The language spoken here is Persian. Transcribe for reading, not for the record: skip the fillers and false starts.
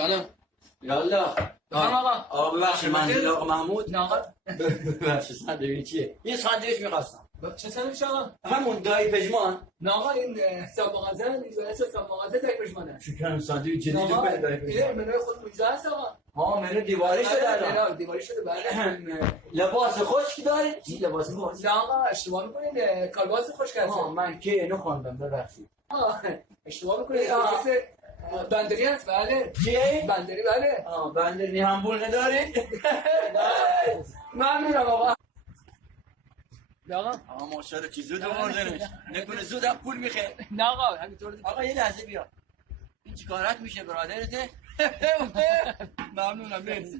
جانم. یالا. جانم آقا. آقا ببخشید منزل آقا محمود. نه آقا. ببخشید ساندویچیه. یه ساندویچ می‌خواستم. چه سنویش آقا؟ همون دایی پژمان. نه آقا این حساب مغازه این حساب مغازه دایی پشمانه. شکرم ساندویچ جدید آقا بده دایی این پژمان. منوی خود اونجا هست آقا. ها منو دیواری شده الان. نه دیواری شده بله. لباس خشک داری؟ چی لباس خشک؟ نه آقا اشتباه می‌کنین کالباس خوش کرده. من که اینو خواندم ببخشید. اشتباه می‌کنین بندری هست بله. چیه؟ بندری بله. بندری هم پول نداری؟ ممنونم آقا. نه آقا. آقا ماشاءالله چی زود آوردنش. نکنه زود هم پول میخه. نه آقا همینطور. آقا یه لحظه بیا. این چیکارت میشه برادرته؟ ممنونم مرسی.